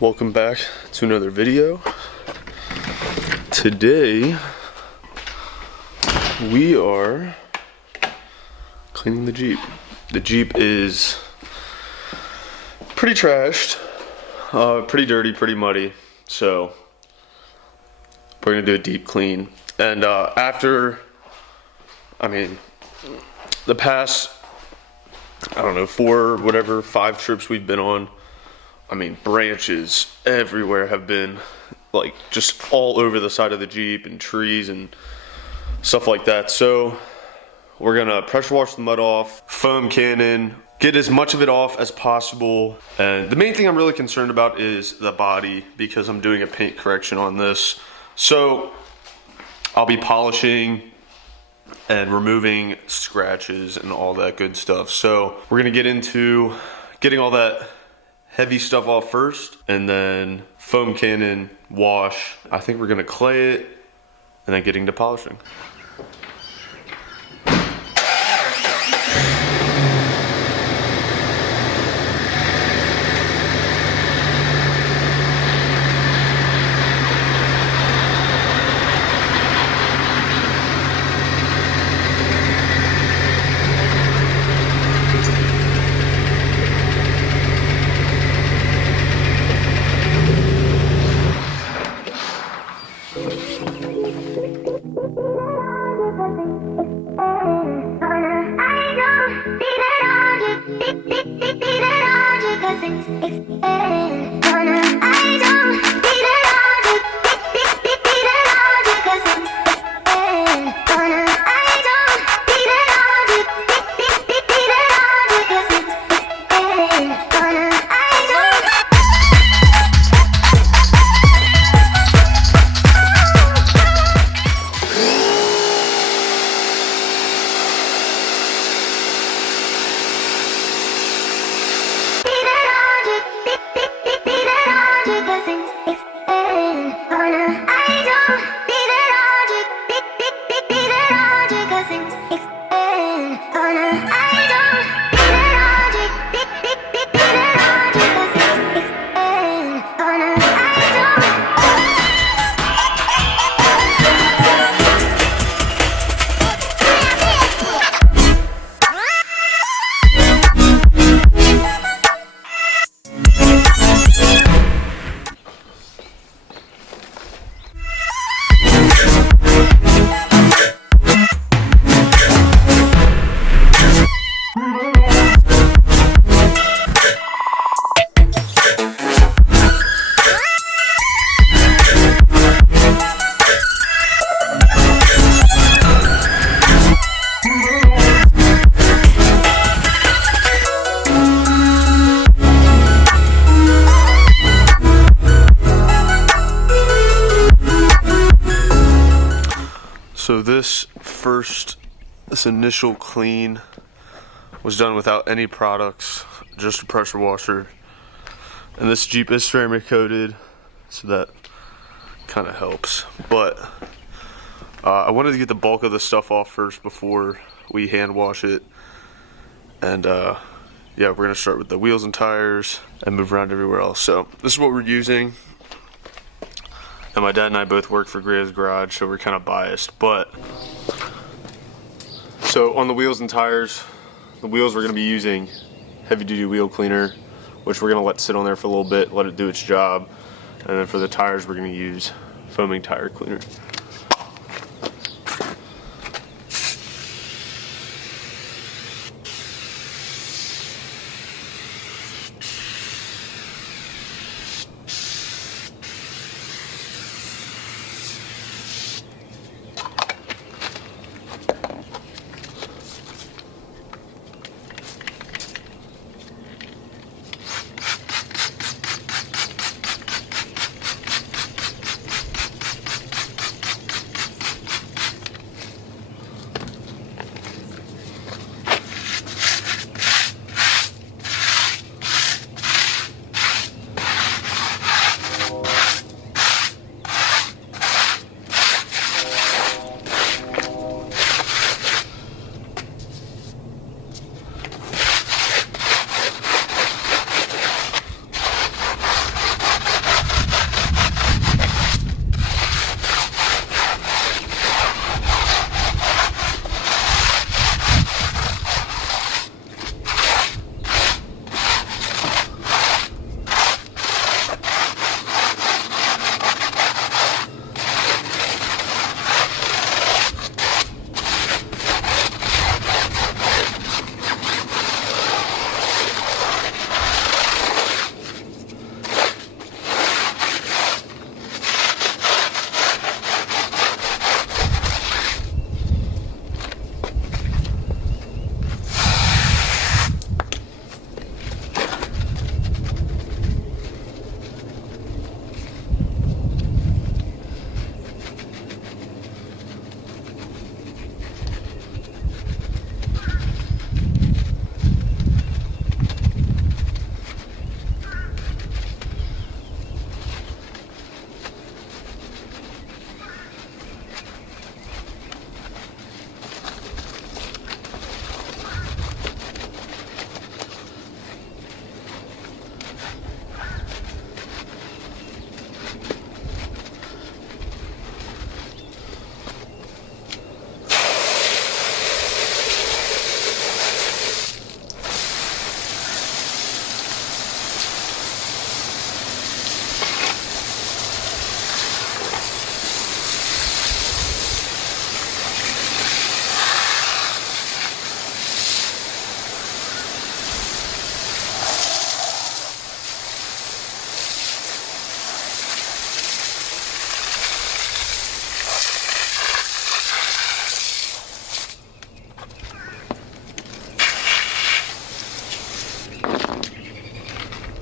Welcome back to another video. Today we are cleaning the Jeep. The Jeep is pretty trashed, pretty dirty, pretty muddy, so we're gonna do a deep clean. And after, the past, I don't know, 5 trips we've been on, branches everywhere have been like just all over the side of the Jeep and trees and stuff like that. So we're gonna pressure wash the mud off, foam cannon, get as much of it off as possible. And the main thing I'm really concerned about is the body, because I'm doing a paint correction on this. So I'll be polishing and removing scratches and all that good stuff. So we're gonna get into getting all that heavy stuff off first, and then foam cannon, wash. I think we're gonna clay it, and then getting to polishing. So this initial clean was done without any products, just a pressure washer. And this Jeep is ceramic coated, so that kind of helps. But I wanted to get the bulk of the stuff off first before we hand wash it. And yeah, we're gonna start with the wheels and tires and move around everywhere else. So this is what we're using. And my dad and I both work for Griot's Garage, so we're kind of biased. But so on the wheels and tires, the wheels we're going to be using heavy duty wheel cleaner, which we're going to let sit on there for a little bit, let it do its job. And then for the tires, we're going to use foaming tire cleaner.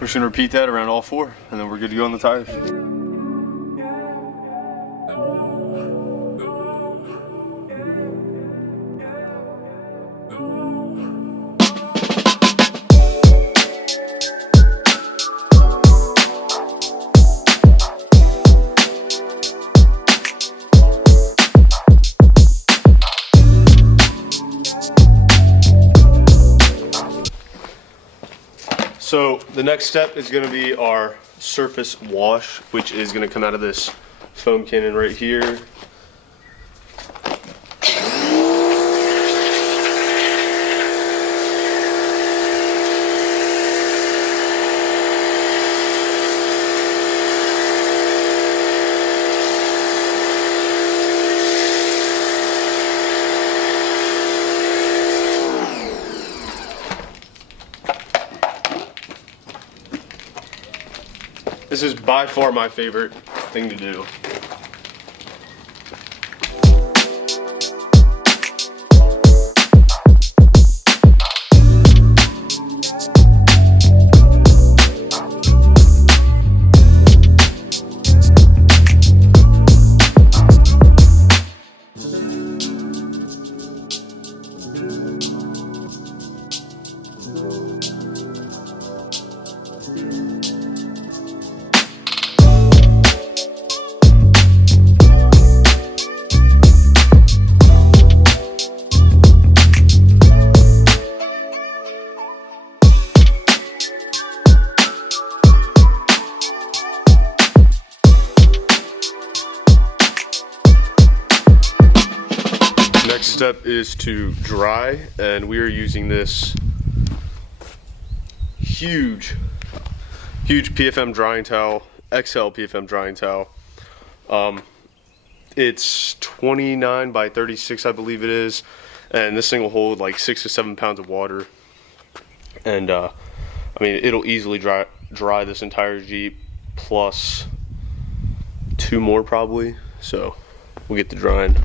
We're just gonna repeat that around all 4, and then we're good to go on the tires. So the next step is going to be our surface wash, which is going to come out of this foam cannon right here. This is by far my favorite thing to do. Next step is to dry, and we are using this huge PFM drying towel, XL PFM drying towel. It's 29 by 36, I believe it is, and this thing will hold like 6 to 7 pounds of water. And I mean, it'll easily dry this entire Jeep plus 2 more probably. So we'll get to drying.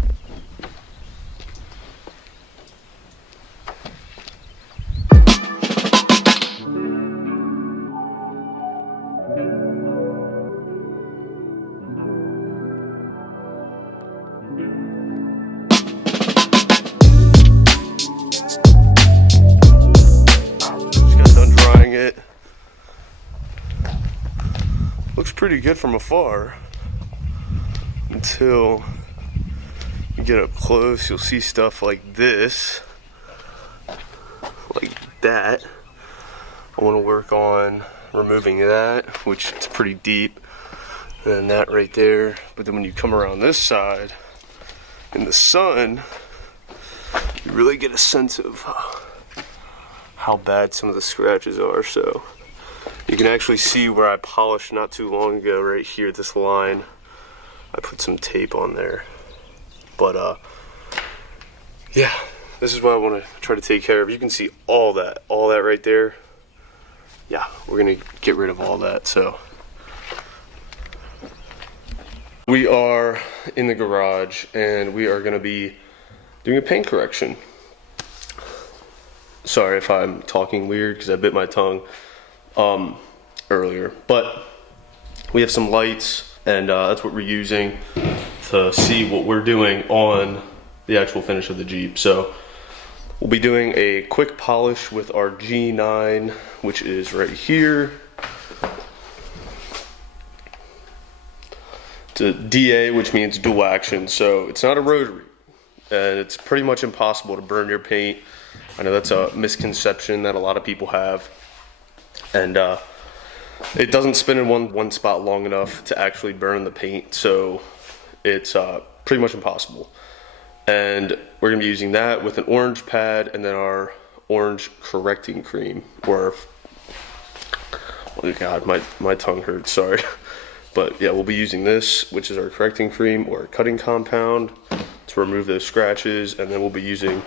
It looks pretty good from afar until you get up close. You'll see stuff like this, like that. I want to work on removing that, which is pretty deep, and then that right there. But then when you come around this side in the sun, you really get a sense of how bad some of the scratches are. So you can actually see where I polished not too long ago right here, this line. I put some tape on there. But yeah, this is what I want to try to take care of. You can see all that right there. Yeah, we're gonna get rid of all that. So we are in the garage and we are gonna be doing a paint correction. Sorry if I'm talking weird because I bit my tongue earlier, but we have some lights, and that's what we're using to see what we're doing on the actual finish of the Jeep. So we'll be doing a quick polish with our G9, which is right here. It's a DA, which means dual action, so it's not a rotary, and it's pretty much impossible to burn your paint. I know that's a misconception that a lot of people have, and it doesn't spin in one spot long enough to actually burn the paint, so it's pretty much impossible. And we're gonna be using that with an orange pad and then our orange correcting cream, or oh god, my tongue hurts, sorry. But yeah, we'll be using this, which is our correcting cream or cutting compound, to remove those scratches, and then we'll be using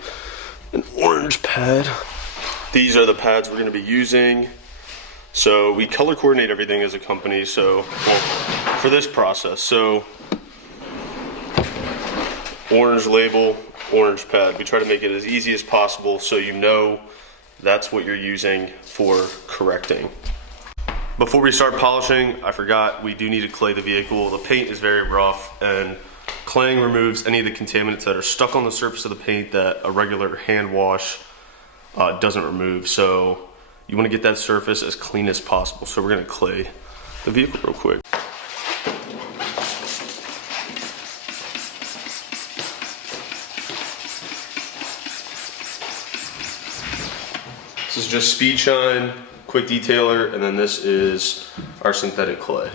an orange pad. These are the pads we're going to be using. So we color coordinate everything as a company, so well, for this process. So orange label, orange pad. We try to make it as easy as possible so you know that's what you're using for correcting. Before we start polishing, I forgot we do need to clay the vehicle. The paint is very rough, and claying removes any of the contaminants that are stuck on the surface of the paint that a regular hand wash doesn't remove. So you want to get that surface as clean as possible. So we're going to clay the vehicle real quick. This is just Speed Shine, quick detailer, and then this is our synthetic clay.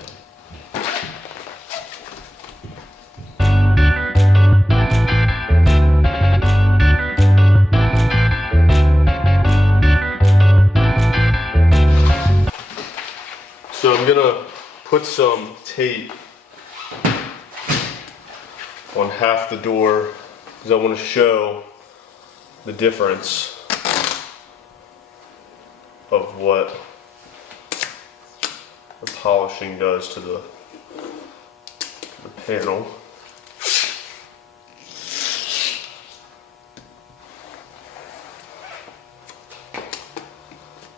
So I'm gonna put some tape on half the door because I want to show the difference of what the polishing does to the panel.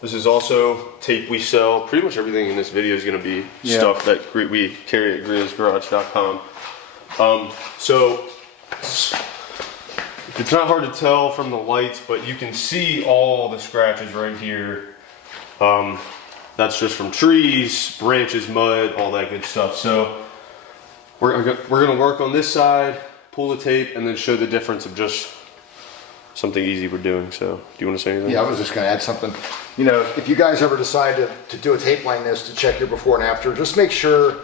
This is also tape we sell. Pretty much everything in this video is going to be stuff that we carry at griotsgarage.com. So it's not hard to tell from the lights, but you can see all the scratches right here. That's just from trees, branches, mud, all that good stuff. So we're gonna work on this side, pull the tape, and then show the difference of just something easy we're doing. So do you want to say anything? Yeah, I was just gonna add something. You know, if you guys ever decide to do a tape like this to check your before and after, just make sure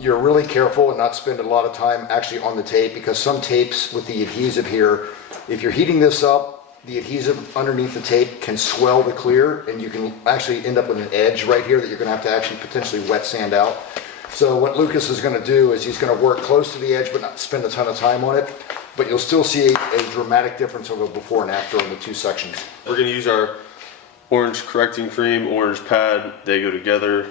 you're really careful and not spend a lot of time actually on the tape, because some tapes with the adhesive here, if you're heating this up, the adhesive underneath the tape can swell the clear, and you can actually end up with an edge right here that you're gonna have to actually potentially wet sand out. So what Lucas is gonna do is he's gonna work close to the edge but not spend a ton of time on it, but you'll still see a dramatic difference of a before and after on the two sections. We're gonna use our orange correcting cream, orange pad, they go together.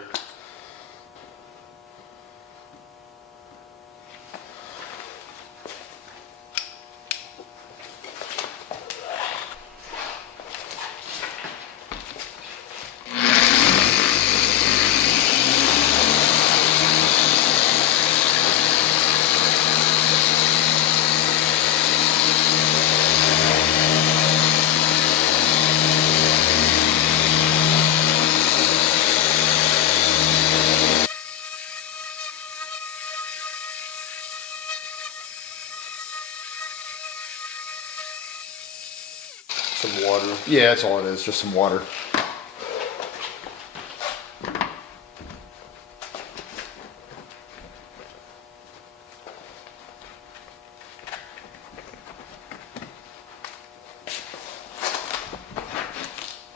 Some water. Yeah, that's all it is, just some water.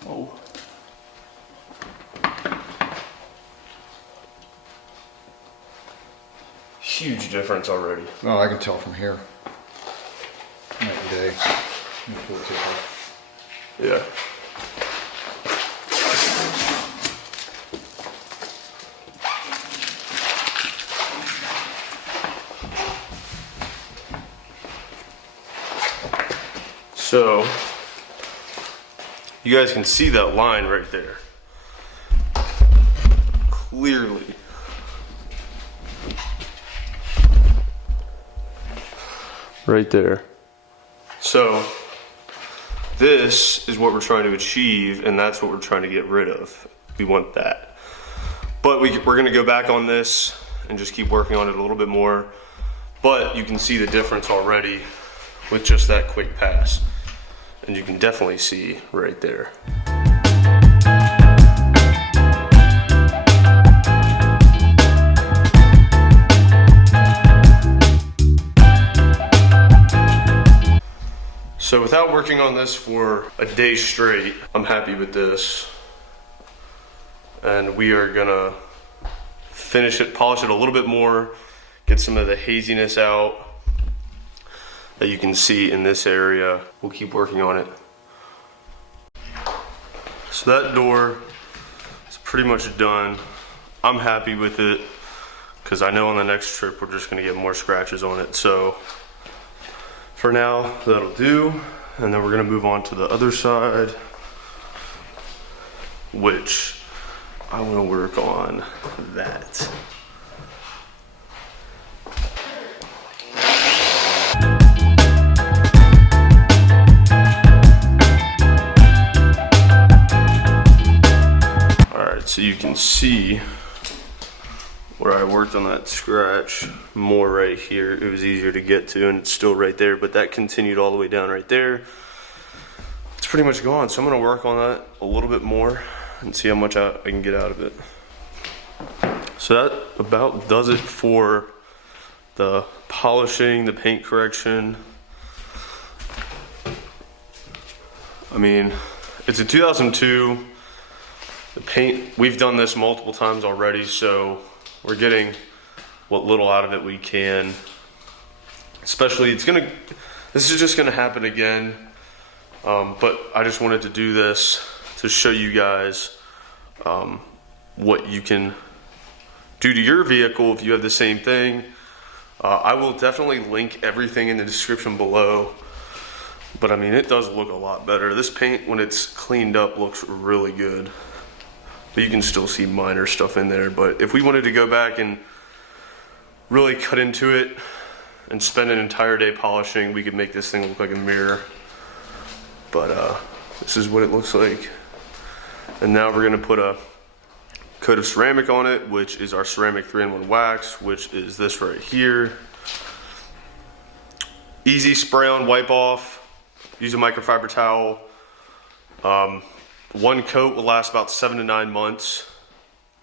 Oh. Huge difference already. Oh, I can tell from here. Night and day. Let me pull the tape off. Yeah. So, you guys can see that line right there. Clearly. Right there. So, this is what we're trying to achieve, and that's what we're trying to get rid of. We want that. But we're gonna go back on this and just keep working on it a little bit more. But you can see the difference already with just that quick pass. And you can definitely see right there. So without working on this for a day straight, I'm happy with this. And we are gonna finish it, polish it a little bit more, get some of the haziness out that you can see in this area. We'll keep working on it. So that door is pretty much done. I'm happy with it because I know on the next trip we're just gonna get more scratches on it. So for now, that'll do. And then we're gonna move on to the other side, which I want to work on that. Alright, so you can see where I worked on that scratch more right here. It was easier to get to and it's still right there, but that continued all the way down right there. It's pretty much gone, so I'm gonna work on that a little bit more and see how much I can get out of it. So that about does it for the polishing, the paint correction. I mean, it's a 2002. The paint, we've done this multiple times already, so we're getting what little out of it we can. Especially, this is just gonna happen again. But I just wanted to do this to show you guys what you can do to your vehicle if you have the same thing. I will definitely link everything in the description below. But I mean, it does look a lot better. This paint, when it's cleaned up, looks really good. But you can still see minor stuff in there. But if we wanted to go back and really cut into it and spend an entire day polishing, we could make this thing look like a mirror. But this is what it looks like. And now we're gonna put a coat of ceramic on it, which is our ceramic 3-in-1 wax, which is this right here. Easy spray on, wipe off, use a microfiber towel. One coat will last about 7 to 9 months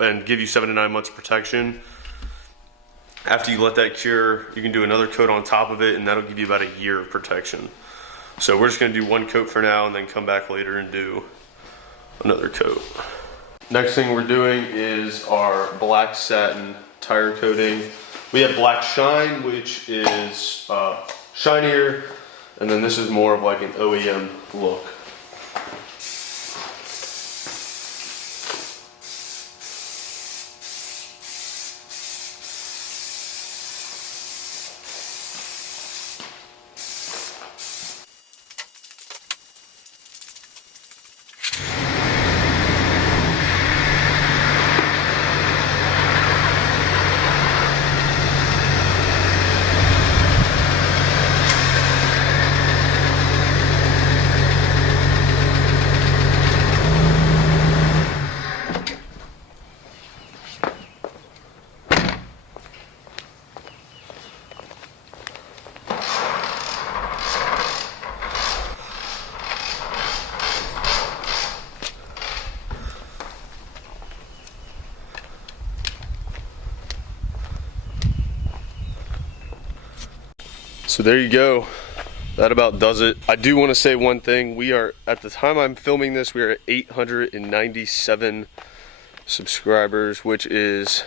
and give you 7 to 9 months of protection. After you let that cure, you can do another coat on top of it and that'll give you about a year of protection. So we're just gonna do one coat for now and then come back later and do another coat. Next thing we're doing is our black satin tire coating. We have black shine, which is shinier, and then this is more of like an OEM look. So there you go. That about does it. I do want to say one thing. We are, at the time I'm filming this, we are at 897 subscribers, which is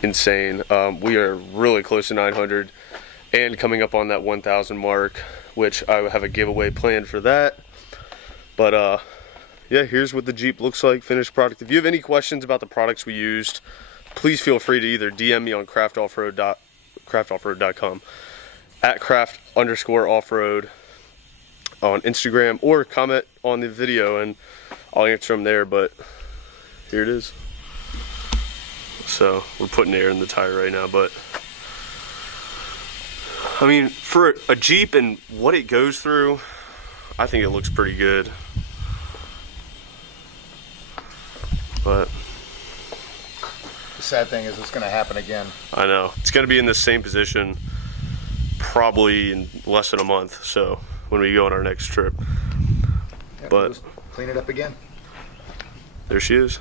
insane. We are really close to 900 and coming up on that 1,000 mark, which I have a giveaway planned for that. But yeah, here's what the Jeep looks like, finished product. If you have any questions about the products we used, please feel free to either DM me on craftoffroad.com, at craft_offroad on Instagram, or comment on the video and I'll answer them there. But here it is. So we're putting air in the tire right now, but I mean, for a Jeep and what it goes through, I think it looks pretty good. But The sad thing is it's going to happen again. I know. It's going to be in the same position probably in less than a month, so when we go on our next trip. Yeah, but we'll just clean it up again. There she is.